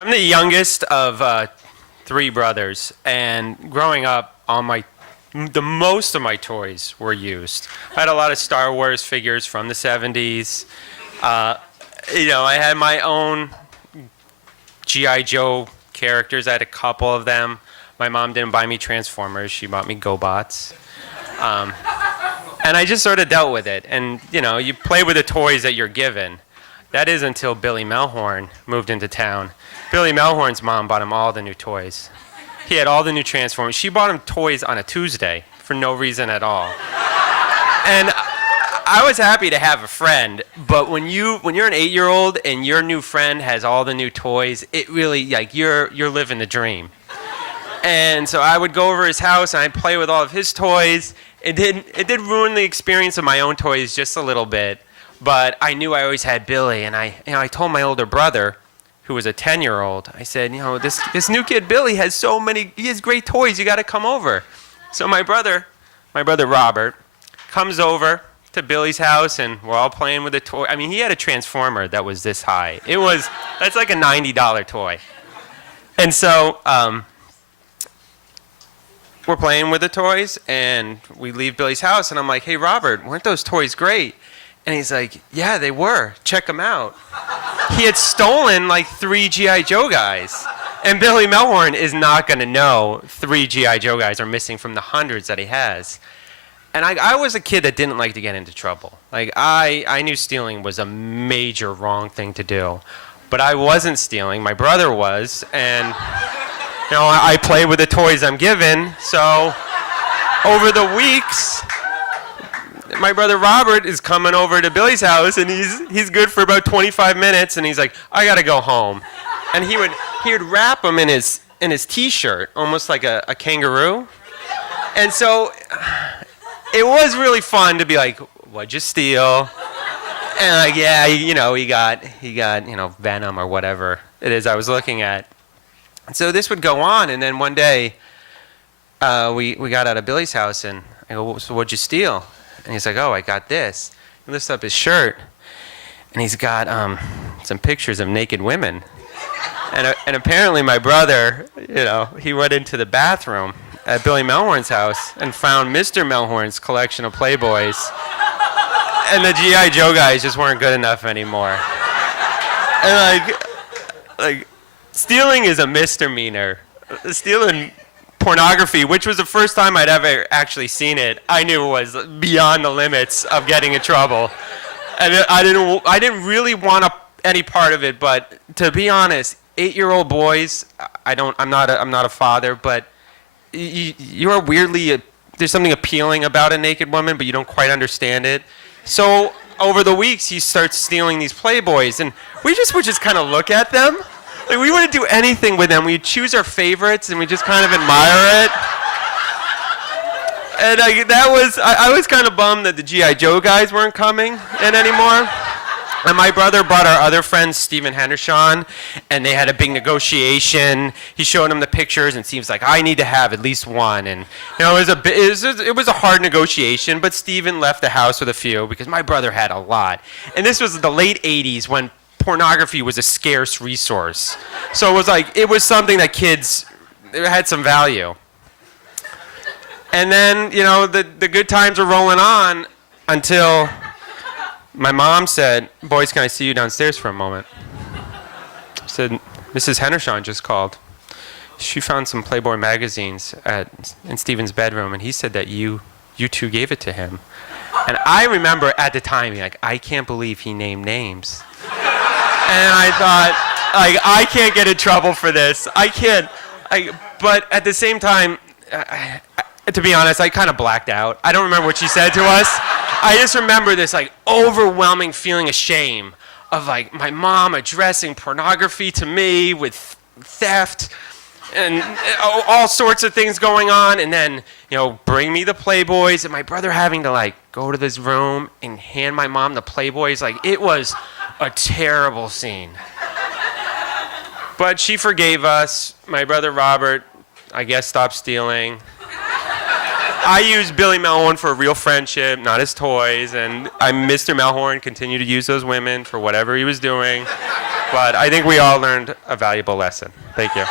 I'm the youngest of three brothers, and growing up, the most of my toys were used. I had a lot of Star Wars figures from the 70s. I had my own G.I. Joe characters. I had a couple of them. My mom didn't buy me Transformers. She bought me GoBots. And I just sort of dealt with it. And, you play with the toys that you're given. That is until Billy Melhorn moved into town. Billy Melhorn's mom bought him all the new toys. He had all the new Transformers. She bought him toys on a Tuesday for no reason at all. And I was happy to have a friend, but when you're an 8-year-old and your new friend has all the new toys, it really, you're living the dream. And so I would go over his house and I'd play with all of his toys. It did ruin the experience of my own toys just a little bit, but I knew I always had Billy, and I told my older brother, who was a 10-year-old, I said, this new kid Billy he has great toys, you got to come over. So my brother Robert comes over to Billy's house, and we're all playing with a toy. I mean, he had a Transformer that was this high. That's like a $90 toy. And so we're playing with the toys, and we leave Billy's house, and I'm like, hey, Robert, weren't those toys great? And he's like, yeah, they were. Check them out. He had stolen like 3 G.I. Joe guys. And Billy Melhorn is not going to know 3 G.I. Joe guys are missing from the hundreds that he has. And I was a kid that didn't like to get into trouble. I knew stealing was a major wrong thing to do. But I wasn't stealing. My brother was. And, I play with the toys I'm given. So over the weeks, my brother Robert is coming over to Billy's house, and he's good for about 25 minutes, and he's like, I got to go home. And he would wrap him in his T-shirt, almost like a kangaroo. And so it was really fun to be like, what'd you steal? And he got Venom or whatever it is I was looking at. And so this would go on, and then one day we got out of Billy's house, and I go, so what'd you steal? And he's like, oh, I got this. He lifts up his shirt, and he's got some pictures of naked women. And apparently my brother, he went into the bathroom at Billy Melhorn's house and found Mr. Melhorn's collection of Playboys. And the G.I. Joe guys just weren't good enough anymore. And stealing is a misdemeanor. Stealing pornography, which was the first time I'd ever actually seen it, I knew was beyond the limits of getting in trouble. And I didn't really want any part of it, but to be honest, 8-year-old boys, I'm not a father, but you are weirdly, there's something appealing about a naked woman, but you don't quite understand it. So over the weeks, he starts stealing these Playboys, and we would just kind of look at them. We wouldn't do anything with them. We'd choose our favorites, and we just kind of admire it. And I was kind of bummed that the G.I. Joe guys weren't coming in anymore. And my brother brought our other friend, Stephen Henderson, and they had a big negotiation. He showed him the pictures, and Steve's like, I need to have at least one. And it was a hard negotiation, but Stephen left the house with a few because my brother had a lot. And this was the late 80s when pornography was a scarce resource. So it was something that kids, it had some value. And then, the good times were rolling on until my mom said, boys, can I see you downstairs for a moment? I said, Mrs. Henderson just called. She found some Playboy magazines in Stephen's bedroom, and he said that you two gave it to him. And I remember at the time, I can't believe he named names. And I thought, I can't get in trouble for this. I can't. But at the same time, to be honest, I kind of blacked out. I don't remember what she said to us. I just remember this overwhelming feeling of shame of my mom addressing pornography to me with theft and all sorts of things going on, and then bring me the Playboys, and my brother having to go to this room and hand my mom the Playboys. It was a terrible scene. But she forgave us. My brother Robert, I guess, stopped stealing. I used Billy Melhorn for a real friendship, not his toys, and Mr. Melhorn continued to use those women for whatever he was doing. But I think we all learned a valuable lesson. Thank you.